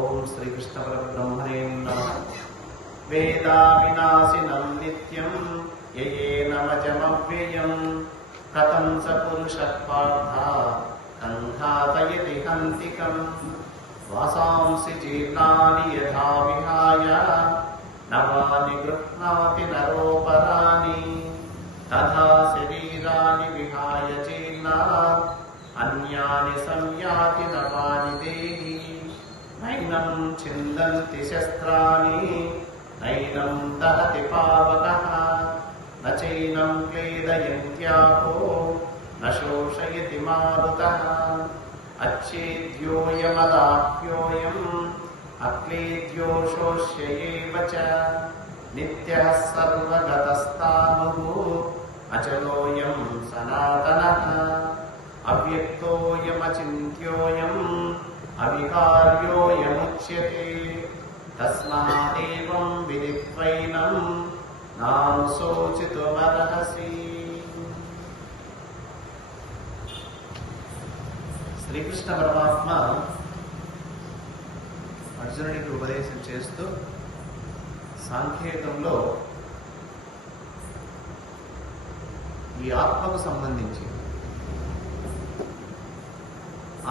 ఓం శ్రీకృష్ణ పరబ్రహ్మణే నమః. వేదా వినాశినం నిత్యం యయేనమజమవ్యయం కథం స పురుషః పార్థ కంఘాతయతి హంతికం వాసాంసి జీర్ణాని యథా విహాయ నవాని గృహ్ణాతి నరోపరాని తథా శరీరాని విహాయ జీర్ణాత్ అన్యాని సంయాతి నవాని దేహి నైనం ఛిందంతి శస్త్రాని నైనం దహతి పావకః నచైనం క్లేదయంత్యాపో న శోషయతి మారుతః అచ్ఛేద్యోయమదాహ్యోయం అక్లేద్యో శోష్య ఏవ చ నిత్యః సర్వగతస్థాణుః అచలోయం సనాతనః అవ్యక్తోయమచింత్యోయం అవికార్యోయముచ్యతే తస్మాదేవం విదిత్వైనం నానుశోచితుమర్హసి. శ్రీకృష్ణ పరమాత్మ అర్జునుడికి ఉపదేశం చేస్తూ సాంఖ్యయుగంలో ఈ ఆత్మకు సంబంధించి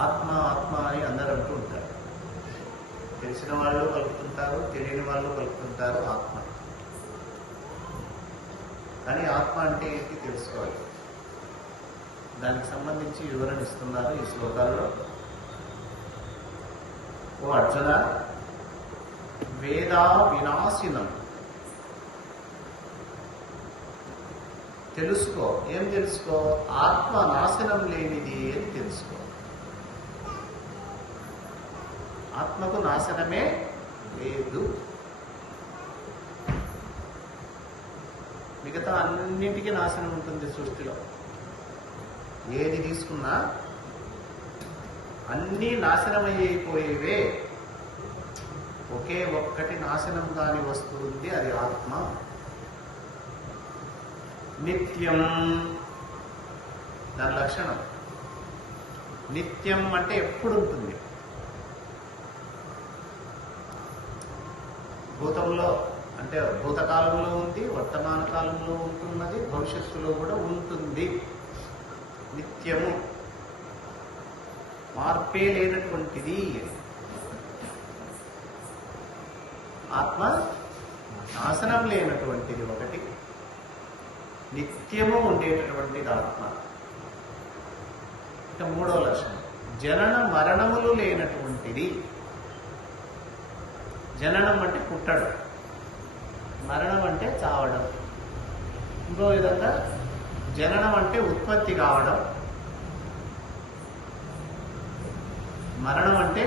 ఆత్మ ఆత్మ అని అందరూ అంటూ ఉంటారు. తెలిసిన వాళ్ళు పలుకుతుంటారు, తెలియని వాళ్ళు పలుకుతుంటారు ఆత్మ. కానీ ఆత్మ అంటే ఏంటి తెలుసుకోవాలి. దానికి సంబంధించి వివరణ ఇస్తున్నారు ఈ శ్లోకాల్లో. ఓ అర్జున, వేదా వినాశినం, తెలుసుకో. ఏం తెలుసుకో? ఆత్మ నాశనం లేనిది అని తెలుసుకో. ఆత్మకు నాశనమే లేదు. మిగతా అన్నింటికీ నాశనం ఉంటుంది సృష్టిలో. ఏది తీసుకున్నా అన్నీ నాశనమైపోయేవే. ఒకే ఒక్కటి నాశనం కాని వస్తువు ఉంది, అది ఆత్మ. నిత్యం, దాని లక్షణం. నిత్యం అంటే ఎప్పుడు ఉంటుంది. భూతంలో అంటే భూతకాలంలో ఉంది, వర్తమాన కాలంలో ఉంటున్నది, భవిష్యత్తులో కూడా ఉంటుంది. నిత్యము, మార్పే లేనటువంటిది. ఆత్మ నాశనం లేనటువంటిది ఒకటి, నిత్యము ఉండేటటువంటిది ఆత్మ. ఇక మూడవ లక్షణం, జనన మరణములు లేనటువంటిది. జననం అంటే పుట్టడం, మరణం అంటే చావడం. ఇంకో విధంగా జననం అంటే ఉత్పత్తి కావడం, మరణం అంటే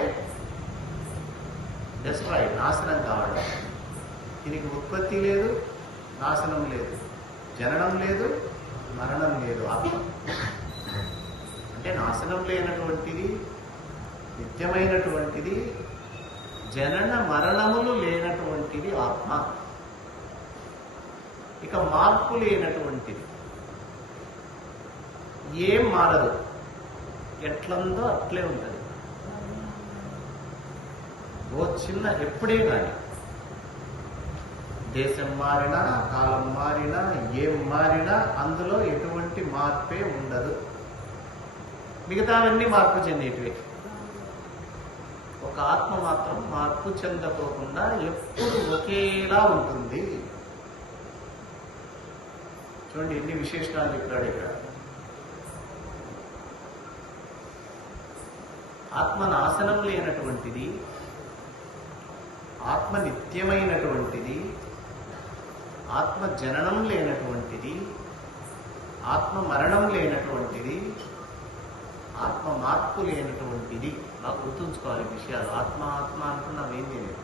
డెస్ట్రాయ్, నాశనం కావడం. దీనికి ఉత్పత్తి లేదు, నాశనం లేదు, జననం లేదు, మరణం లేదు. ఆత్మ అంటే నాశనం లేనటువంటిది, నిత్యమైనటువంటిది, జనన మరణములు లేనటువంటిది ఆత్మ. ఇక మార్పు లేనటువంటిది, ఏం మారదు, ఎట్లందో అట్లే ఉంటుంది. ఓ చిన్న ఎప్పుడే కానీ దేశం మారినా, కాలం మారినా, ఏం మారినా అందులో ఎటువంటి మార్పే ఉండదు. మిగతావన్నీ మార్పు చెందేటివే. ఒక ఆత్మ మాత్రం మార్పు చెందకోకుండా ఎప్పుడు ఒకేలా ఉంటుంది. చూడండి ఎన్ని విశేషణాలు చెప్పాడు ఇక్కడ. ఆత్మ నాశనం లేనటువంటిది, ఆత్మ నిత్యమైనటువంటిది, ఆత్మ జననం లేనటువంటిది, ఆత్మ మరణం లేనటువంటిది, ఆత్మ మార్పు లేనటువంటిది. నాకు గుర్తుంచుకోవాలి విషయాలు. ఆత్మ ఆత్మ అంటున్నావేంది లేదు.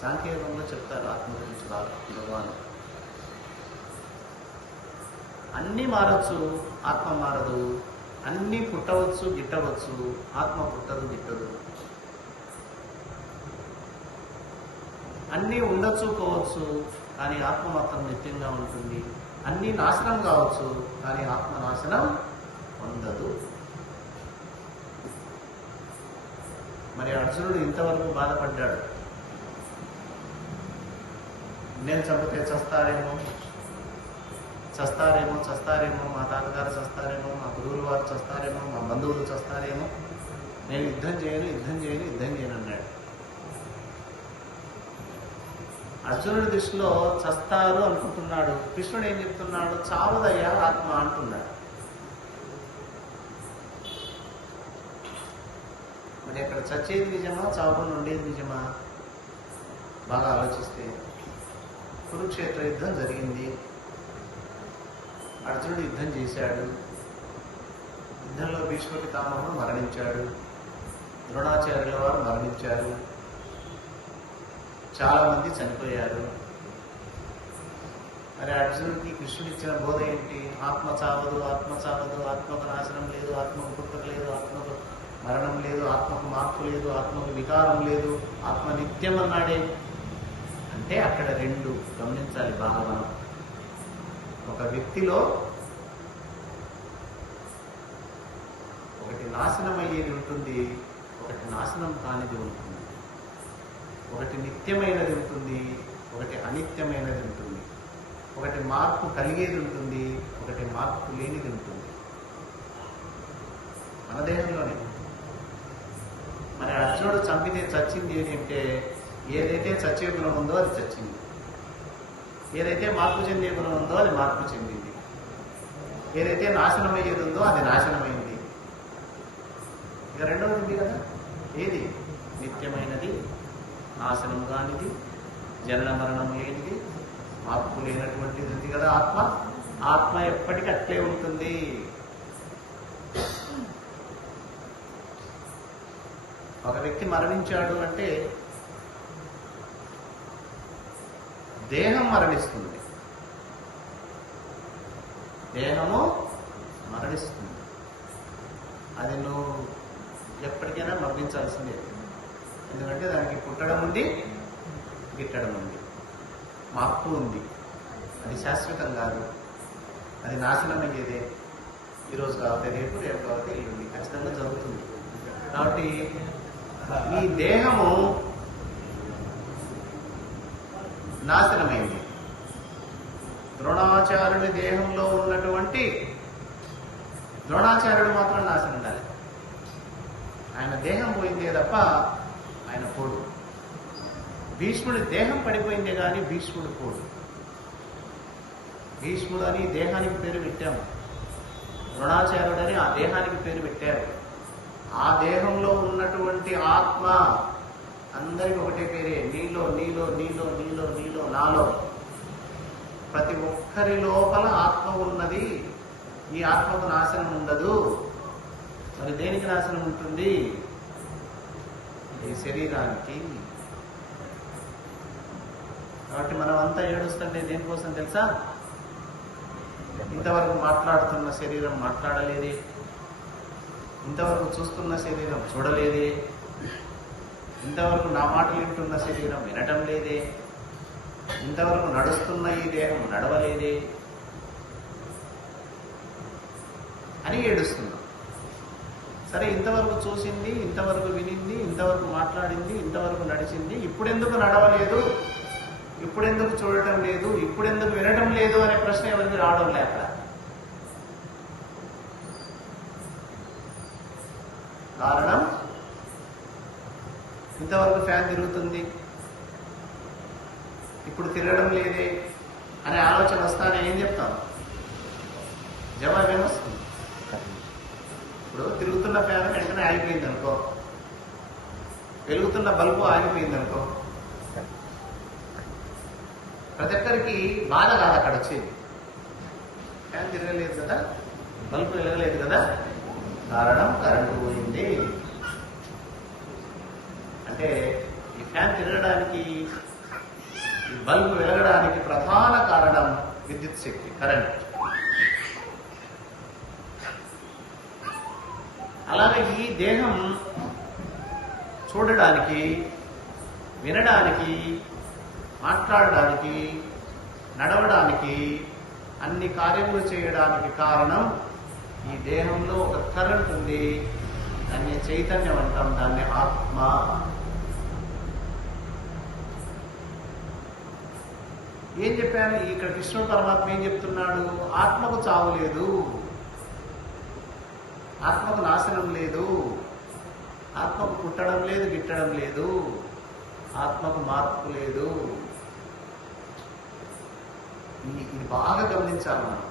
సాంఖ్యయోగంలో చెప్తారు ఆత్మ గురించి భగవాన్. అన్నీ మారచ్చు, ఆత్మ మారదు. అన్నీ పుట్టవచ్చు, గిట్టవచ్చు, ఆత్మ పుట్టదు, గిట్టదు. అన్నీ ఉండొచ్చు, పోవచ్చు, కానీ ఆత్మ మాత్రం నిత్యంగా ఉంటుంది. అన్నీ నాశనం కావచ్చు, కానీ ఆత్మ నాశనం పొందదు. మరి అర్జునుడు ఇంతవరకు బాధపడ్డాడు. నేను చంపితే చస్తారేమో, మా తాతగారు చస్తారేమో, మా గురువుల వారు చస్తారేమో, మా బంధువులు చస్తారేమో, నేను యుద్ధం చేయను అన్నాడు. అర్జునుడి దృష్టిలో చస్తారు అనుకుంటున్నాడు. కృష్ణుడు ఏం చెప్తున్నాడు? చావదయ్యా ఆత్మ అంటున్నాడు. మరి అక్కడ చచ్చేది నిజమా, చావకుండా ఉండేది నిజమా? బాగా ఆలోచిస్తే కురుక్షేత్ర యుద్ధం జరిగింది. అర్జునుడు యుద్ధం చేశాడు. యుద్ధంలో భీష్మ పితామహుడు మరణించాడు, ద్రోణాచార్యుల వారు మరణించారు, చాలా మంది చనిపోయారు. మరి అర్జునుడికి కృష్ణుడు ఇచ్చిన బోధ ఏంటి? ఆత్మ చావదు, ఆత్మకు నాశనం లేదు, ఆత్మకు పుట్టుక లేదు, ఆత్మకు మరణం లేదు, ఆత్మకు మార్పు లేదు, ఆత్మకు వికారం లేదు, ఆత్మ నిత్యం అన్నాడే. అంటే అక్కడ రెండు గమనించాలి బాగా మనం. ఒక వ్యక్తిలో ఒకటి నాశనం అయ్యేది ఉంటుంది, ఒకటి నాశనం కానిది ఉంటుంది. ఒకటి నిత్యమైనది ఉంటుంది, ఒకటి అనిత్యమైనది ఉంటుంది. ఒకటి మార్పు కలిగేది ఉంటుంది, ఒకటి మార్పు లేనిది ఉంటుంది మన దేహంలోనే. మరి అర్జునుడు చంపితే చచ్చింది ఏంటంటే, ఏదైతే చచ్చే గుణం ఉందో అది చచ్చింది, ఏదైతే మార్పు చెందే గుణం ఉందో అది మార్పు చెందింది, ఏదైతే నాశనం అయ్యేది ఉందో అది నాశనమైంది. ఇక రెండవది ఉంది కదా, ఏది నిత్యమైనది, నాశనం కానిది, జనన మరణం లేనిది, మార్పు లేనటువంటిది ఉంది కదా ఆత్మ. ఆత్మ ఎప్పటికీ అట్లే ఉంటుంది. ఒక వ్యక్తి మరణించాడు అంటే దేహం మరణిస్తుంది, దేహము మరణిస్తుంది. అది నువ్వు ఎప్పటికైనా మరణించాల్సిందే. ఎందుకంటే దానికి పుట్టడం ఉంది, గిట్టడం ఉంది, మార్పు ఉంది. అది శాశ్వతం కాదు, అది నాశనం అయ్యేదే. ఈరోజు కాకపోతే రేపు, రేపు కాకపోతే ఎల్లుండి ఖచ్చితంగా జరుగుతుంది. కాబట్టి ఈ దేహము నాశనమైంది. ద్రోణాచార్యుడి దేహంలో ఉన్నటువంటి ద్రోణాచార్యుడు మాత్రం నాశనం కాదు. ఆయన దేహం పోయిందే తప్ప ఆయన పోడు. భీష్ముడి దేహం పడిపోయిందే కానీ భీష్ముడు పోడు. భీష్ముడు అని దేహానికి పేరు పెట్టాము, ద్రోణాచార్యుడని ఆ దేహానికి పేరు పెట్టారు. ఆ దేహంలో ఉన్నటువంటి ఆత్మ అందరికి ఒకటే పేరే, నీలో నీలో నీలో నీలో నీలో నాలో. ప్రతి ఒక్కరి లోపల ఆత్మ ఉన్నది. ఈ ఆత్మకు నాశనం ఉండదు. మరి దేనికి నాశనం ఉంటుంది? ఈ శరీరానికి. కాబట్టి మనం అంతా ఏడుస్తుంటే దేనికోసం తెలుసా? ఇంతవరకు మాట్లాడుతున్న శరీరం మాట్లాడలేదే, ఇంతవరకు చూస్తున్న శరీరం చూడలేదే, ఇంతవరకు నా మాటలు వింటున్న శరీరం వినటం లేదే, ఇంతవరకు నడుస్తున్న ఈ దేహం నడవలేదే అని ఏడుస్తున్నాం. సరే, ఇంతవరకు చూసింది, ఇంతవరకు వినింది, ఇంతవరకు మాట్లాడింది, ఇంతవరకు నడిచింది, ఇప్పుడెందుకు నడవలేదు, ఇప్పుడెందుకు చూడటం లేదు, ఇప్పుడెందుకు వినటం లేదు అనే ప్రశ్న ఎవరికి రావడం లేక. కారణం, ఇంతవరకు ఫ్యాన్ తిరుగుతుంది, ఇప్పుడు తిరగడం లేదే అనే ఆలోచన వస్తానే ఏం చెప్తాం? జవాబు ఏమొస్తుంది? ఇప్పుడు తిరుగుతున్న ఫ్యాన్ వెంటనే ఆగిపోయింది అనుకో, వెలుగుతున్న బల్బు ఆగిపోయింది అనుకో, ప్రతి ఒక్కరికి బాధ కాదు అక్కడ వచ్చేది. ఫ్యాన్ తిరగలేదు కదా, బల్బు వెలగలేదు కదా, కారణం కరెంటు పోయింది. అంటే ఈ ఫ్యాన్ తిరగడానికి, ఈ బల్బు వెలగడానికి ప్రధాన కారణం విద్యుత్ శక్తి, కరెంట్. అలాగే ఈ దేహం చూడడానికి, వినడానికి, మాట్లాడడానికి, నడవడానికి, అన్ని కార్యములు చేయడానికి కారణం ఈ దేహంలో ఒక కరెంట్ ఉంది. దాన్ని చైతన్యం అంటాం, దాన్ని ఆత్మ. ఏం చెప్పాను ఇక్కడ? కృష్ణుడు పరమాత్మ ఏం చెప్తున్నాడు? ఆత్మకు చావు లేదు, ఆత్మకు నాశనం లేదు, ఆత్మకు పుట్టడం లేదు, గిట్టడం లేదు, ఆత్మకు మార్పు లేదు. ఇది బాగా గమనించాలి మనం.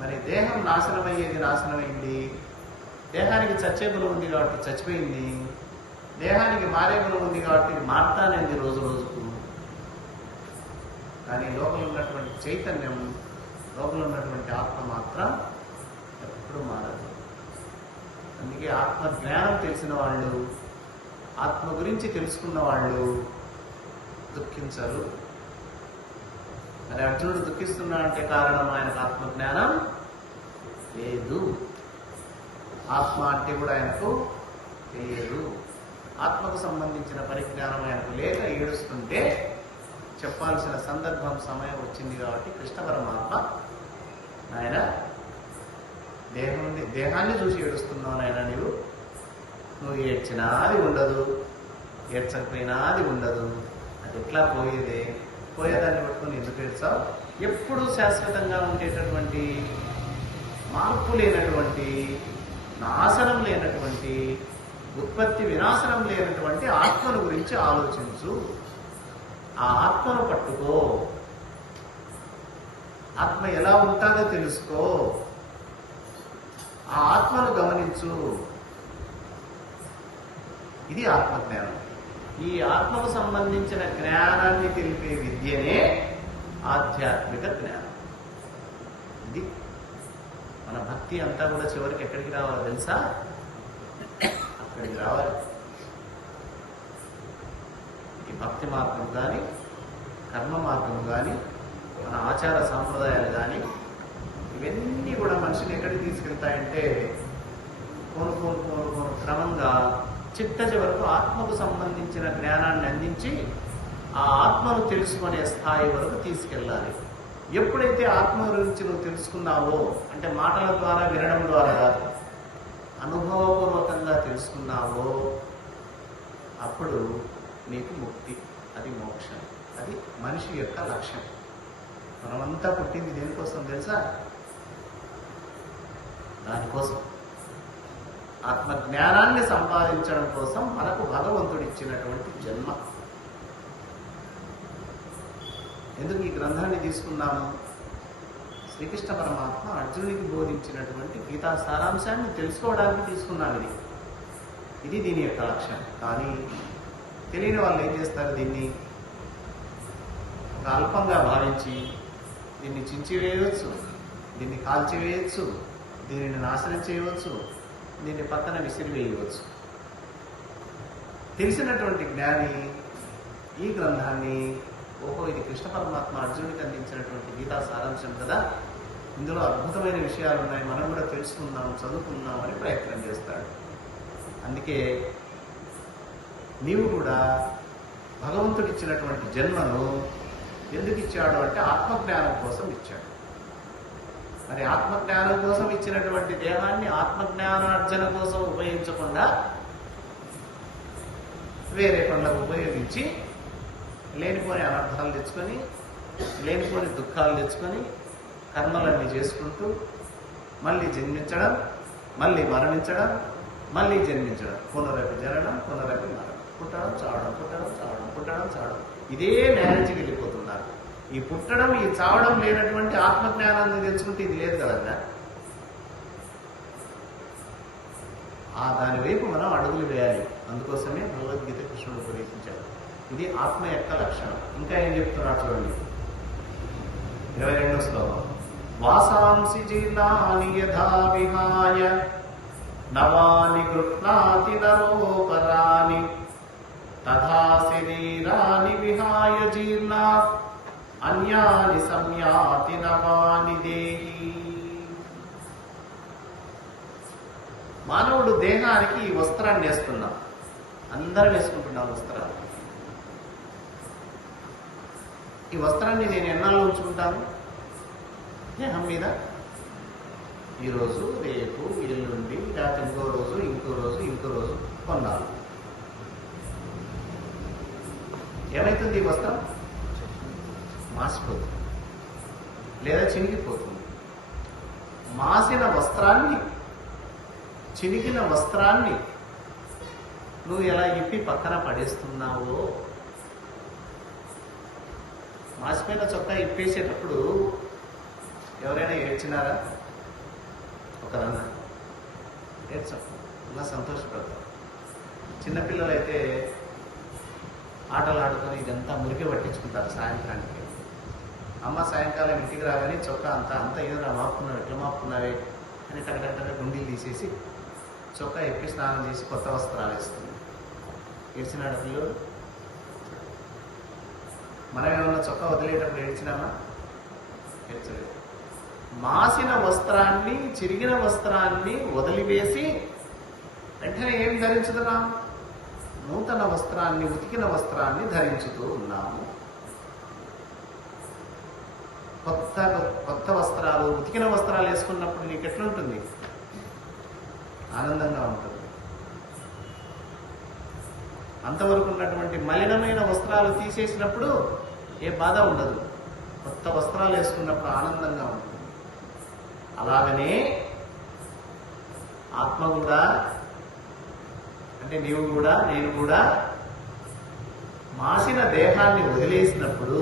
మరి దేహం నాశనమయ్యేది నాశనమైంది, దేహానికి చచ్చే బలం ఉంది కాబట్టి చచ్చిపోయింది, దేహానికి మారే బలం ఉంది కాబట్టి ఇది మారుతానేది రోజు రోజుకు. కానీ లోపల ఉన్నటువంటి చైతన్యం, లోపల ఉన్నటువంటి ఆత్మ మాత్రం ఎప్పుడు మారదు. అందుకే ఆత్మ జ్ఞానం తెలిసిన వాళ్ళు, ఆత్మ గురించి తెలుసుకున్న వాళ్ళు దుఃఖించరు. మరి అర్జునుడు దుఃఖిస్తున్నాడంటే కారణం ఆయనకు ఆత్మజ్ఞానం లేదు. ఆత్మ అంటే కూడా ఆయనకు తెలియదు. ఆత్మకు సంబంధించిన పరిజ్ఞానం ఆయనకు లేక ఏడుస్తుంటే చెప్పాల్సిన సందర్భం, సమయం వచ్చింది కాబట్టి కృష్ణ పరమాత్మ ఆయన దేహాన్ని చూసి ఏడుస్తున్నావు నాయన, నువ్వు ఏడ్చినా అది ఉండదు, ఏడ్చకపోయినా అది ఉండదు, అది ఎట్లా పోయేదే, పోయేదాన్ని పట్టుకుని ఎందుకు ఏడ్చావు? ఎప్పుడు శాశ్వతంగా ఉండేటటువంటి, మార్పు లేనటువంటి, నాశనం లేనటువంటి, ఉత్పత్తి వినాశనం లేనటువంటి ఆత్మను గురించి ఆలోచించు. ఆ ఆత్మను పట్టుకో, ఆత్మ ఎలా ఉంటుందో తెలుసుకో, ఆ ఆత్మను గమనించు. ఇది ఆత్మజ్ఞానం. ఈ ఆత్మకు సంబంధించిన జ్ఞానాన్ని తెలిపే విద్యనే ఆధ్యాత్మిక జ్ఞానం. ఇది మన భక్తి అంతా కూడా చివరికి ఎక్కడికి రావాలో తెలుసా? అక్కడికి రావాలి. ఈ భక్తి మార్గం కానీ, కర్మ మార్గం కానీ, మన ఆచార సాంప్రదాయాలు కానీ, ఇవన్నీ కూడా మనిషిని ఎక్కడికి తీసుకెళ్తాయంటే కోను క్రమంగా చిట్ట చివరకు ఆత్మకు సంబంధించిన జ్ఞానాన్ని అందించి ఆ ఆత్మను తెలుసుకునే స్థాయి వరకు తీసుకెళ్ళాలి. ఎప్పుడైతే ఆత్మ గురించి నువ్వు తెలుసుకున్నావో, అంటే మాటల ద్వారా, వినడం ద్వారా కాదు, అనుభవపూర్వకంగా తెలుసుకున్నావో, అప్పుడు నీకు ముక్తి, అది మోక్షం. అది మనిషి యొక్క లక్ష్యం. మనమంతా పుట్టింది దేనికోసం తెలుసా? దానికోసం, ఆత్మజ్ఞానాన్ని సంపాదించడం కోసం మనకు భగవంతుడిచ్చినటువంటి జన్మ. ఎందుకు ఈ గ్రంథాన్ని తీసుకున్నాము? శ్రీకృష్ణ పరమాత్మ అర్జునుడికి బోధించినటువంటి గీతా సారాంశాన్ని తెలుసుకోవడానికి తీసుకున్నాం. ఇది దీని యొక్క లక్ష్యం. కానీ తెలియని వాళ్ళు ఏం చేస్తారు? దీన్ని ఒక అల్పంగా భావించి దీన్ని చించివేయవచ్చు, దీన్ని కాల్చివేయవచ్చు, దీనిని నాశనం చేయవచ్చు, దీన్ని పక్కన విసిరివేయవచ్చు. తెలిసినటువంటి జ్ఞాని ఈ గ్రంథాన్ని, ఓహో ఇది కృష్ణ పరమాత్మ అర్జునుడికి అందించినటువంటి గీతా సారాంశం కదా, ఇందులో అద్భుతమైన విషయాలు ఉన్నాయి, మనం కూడా తెలుసుకుందాం, చదువుకుందాం అని ప్రయత్నం చేస్తాడు. అందుకే నీవు కూడా భగవంతుడిచ్చినటువంటి జన్మను ఎందుకు ఇచ్చాడు అంటే ఆత్మజ్ఞానం కోసం ఇచ్చాడు. మరి ఆత్మజ్ఞానం కోసం ఇచ్చినటువంటి దేహాన్ని ఆత్మజ్ఞానార్జన కోసం ఉపయోగించకుండా వేరే పనులకు ఉపయోగించి లేనిపోని అనర్థాలు తెచ్చుకొని, లేనిపోని దుఃఖాలు తెచ్చుకొని, కర్మలన్నీ చేసుకుంటూ మళ్ళీ జన్మించడం, మళ్ళీ మరణించడం, మళ్ళీ జన్మించడం, పునరపి జననం, పునరపి మరణం, పుట్టడం చావడం, పుట్టడం చావడం, పుట్టడం చావడం, ఇదే మ్యారేజ్కి వెళ్ళిపోతున్నారు. ఈ పుట్టడం, ఈ చావడం లేనటువంటి ఆత్మజ్ఞానాన్ని తెలుసుకుంటే ఇది లేదు కదన్నా. దాని వైపు మనం అడుగులు వేయాలి. అందుకోసమే భగవద్గీత కృష్ణుడు ఉపదేశించాడు. ఇది ఆత్మ యొక్క లక్షణం. ఇంకా ఏం చెప్తున్నారు చూడండి, 22వ శ్లోకం. వాసాంసి జీర్ణాని యథా విహాయ నవాని గృహ్ణాతి నరోపరాని తథా శరీరాని విహాయ జీర్ణా అన్యాని సంయాతి నవాని దేహి. మానవుడు దేహానికి ఈ వస్త్రాన్ని వేస్తున్నాం, అందరం వేసుకుంటున్నాం వస్త్రాలు. ఈ వస్త్రాన్ని నేను ఎన్నాళ్ళు ఉంచుకుంటాను దేహం మీద? ఈరోజు, రేపు, ఎల్లుండి, లేకపోతే ఇంకో రోజు కొన్నాళ్ళు. ఏమైతుంది? ఈ వస్త్రం మాసిపోతుంది లేదా చినిగిపోతుంది. మాసిన వస్త్రాన్ని, చినిగిన వస్త్రాన్ని నువ్వు ఎలా ఇప్పి పక్కన పడేస్తున్నావో, మాసిపోయిన చొక్కా ఇప్పేసేటప్పుడు ఎవరైనా ఏడ్చినారా? ఒకరన్నా ఏడ్చాం, ఇలా సంతోషపడతాం. చిన్నపిల్లలైతే ఆటలు ఆడుకొని ఇదంతా మురికి పట్టించుకుంటారు సాయంత్రానికి. అమ్మ సాయంకాలం ఇంటికి రాగానే చొక్కా అంత ఏదైనా మాపుకున్నావు, ఎట్లా మాపుకున్నావే అని టగటగ గుండీలు తీసేసి చొక్కా ఎప్పి స్నానం చేసి కొత్త వస్త్రాలు వేస్తుంది. ఏడ్చినాడు పిల్లలు? మనం ఏమన్నా చొక్కా వదిలేటప్పుడు ఏడ్చినామా? ఏడ్చలేదు. మాసిన వస్త్రాన్ని, చిరిగిన వస్త్రాన్ని వదిలివేసి వెంటనే ఏం ధరించుతున్నాం? నూతన వస్త్రాన్ని, ఉతికిన వస్త్రాన్ని ధరించుతూ ఉన్నాము. కొత్త వస్త్రాలు, ఉతికిన వస్త్రాలు వేసుకున్నప్పుడు నీకు ఎట్లుంటుంది? ఆనందంగా ఉంటుంది. అంతవరకు ఉన్నటువంటి మలినమైన వస్త్రాలు తీసేసినప్పుడు ఏ బాధ ఉండదు. కొత్త వస్త్రాలు వేసుకున్నప్పుడు ఆనందంగా ఉంటుంది. అలాగనే ఆత్మ కూడా, అంటే నీవు కూడా, నేను కూడా మాసిన దేహాన్ని వదిలేసినప్పుడు,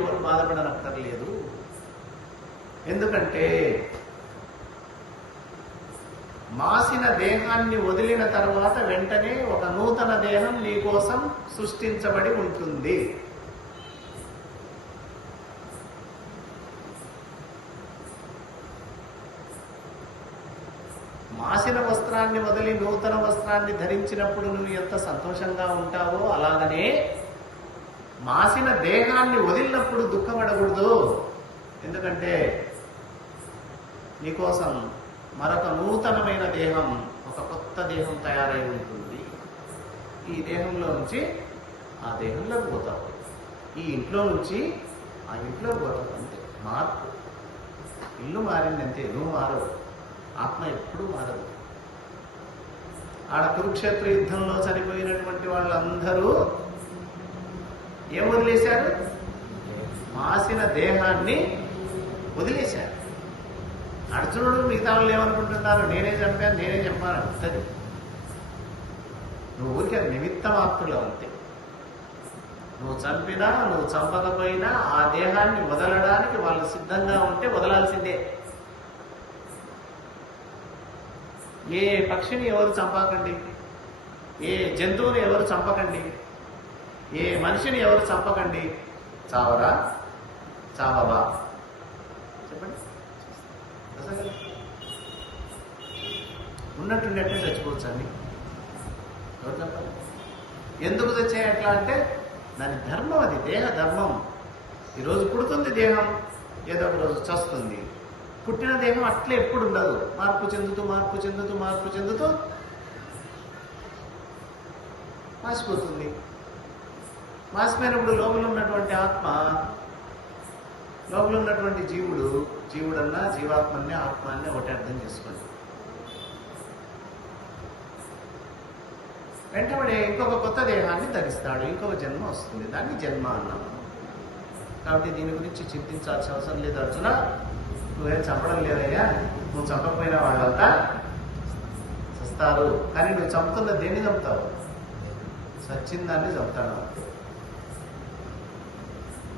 ఎవరు బాధపడనక్కర్లేదు. ఎందుకంటే మాసిన దేహాన్ని వదిలిన తర్వాత వెంటనే ఒక నూతన దేహం నీ కోసం సృష్టించబడి ఉంటుంది. మాసిన వస్త్రాన్ని వదిలి నూతన వస్త్రాన్ని ధరించినప్పుడు నువ్వు ఎంత సంతోషంగా ఉంటావో, అలాగనే మాసిన దేహాన్ని వదిలినప్పుడు దుఃఖపడకూడదు. ఎందుకంటే నీకోసం మరొక నూతనమైన దేహం, ఒక కొత్త దేహం తయారై ఉంటుంది. ఈ దేహంలో నుంచి ఆ దేహంలోకి పోతావు, ఈ ఇంట్లో నుంచి ఆ ఇంట్లోకి పోతావు. అంతే మార్పు. ఇల్లు మారిందంతే, నువ్వు మారవు. ఆత్మ ఎప్పుడూ మారదు. ఆడ కురుక్షేత్ర యుద్ధంలో చనిపోయినటువంటి వాళ్ళందరూ ఏం వదిలేశారు? మాసిన దేహాన్ని వదిలేశారు. అర్జునుడు మిగతా వాళ్ళు ఏమనుకుంటున్నారు? నేనే చంపాను అంతది. నువ్వు ఊరికే నిమిత్త మాత్రులు అంతే. నువ్వు చంపినా, నువ్వు చంపకపోయినా ఆ దేహాన్ని వదలడానికి వాళ్ళు సిద్ధంగా ఉంటే వదలాల్సిందే. ఏ పక్షిని ఎవరు చంపకండి, ఏ జంతువుని ఎవరు చంపకండి, ఏ మనిషిని ఎవరు చంపకండి. చావరా? చావవా? చెప్పండి. ఉన్నట్టుండేట్టు చచ్చిపోవచ్చు అండి. ఎవరు చెప్పాలి? ఎందుకు తెచ్చాయి అట్లా అంటే దాని ధర్మం, అది దేహ ధర్మం. ఈరోజు పుడుతుంది దేహం, ఏదో ఒక రోజు చస్తుంది. పుట్టిన దేహం అట్లే ఎప్పుడు ఉండదు. మార్పు చెందుతూ మాసిపోతుంది. మాసిపోయినప్పుడు లోపల ఉన్నటువంటి ఆత్మ, లోపల ఉన్నటువంటి జీవుడన్నా జీవాత్మని, ఆత్మాన్ని ఒకటి అర్థం చేసుకోండి. వెంటబడే ఇంకొక కొత్త దేహాన్ని ధరిస్తాడు, ఇంకొక జన్మ వస్తుంది. దాన్ని జన్మ అన్నాము. కాబట్టి దీని గురించి చింతించాల్సిన అవసరం లేదు. అర్జున, నువ్వేం చంపడం లేదయ్యా. నువ్వు చంపకపోయిన వాళ్ళంతా చస్తారు. కానీ నువ్వు చంపుతున్న దేన్ని చంపుతావు? చచ్చిన దాన్ని చంపుతాను.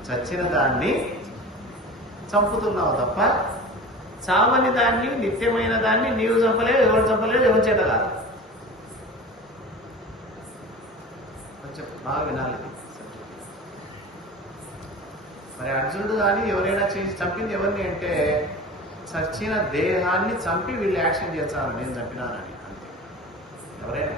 చచ్చిన దాన్ని చంపుతున్నావు తప్ప చావని దాన్ని, నిత్యమైన దాన్ని నీవు చంపలేవు, ఎవరు చంపలేవు, ఎవరు చేత కాదు. కొంచెం బాగా వినాలి. మరి అర్జునుడు కానీ ఎవరైనా చేసి చంపింది ఎవరిని అంటే చచ్చిన దేహాన్ని చంపి వీళ్ళు యాక్షన్ చేస్తారు, నేను చంపినానని. అంతే. ఎవరైనా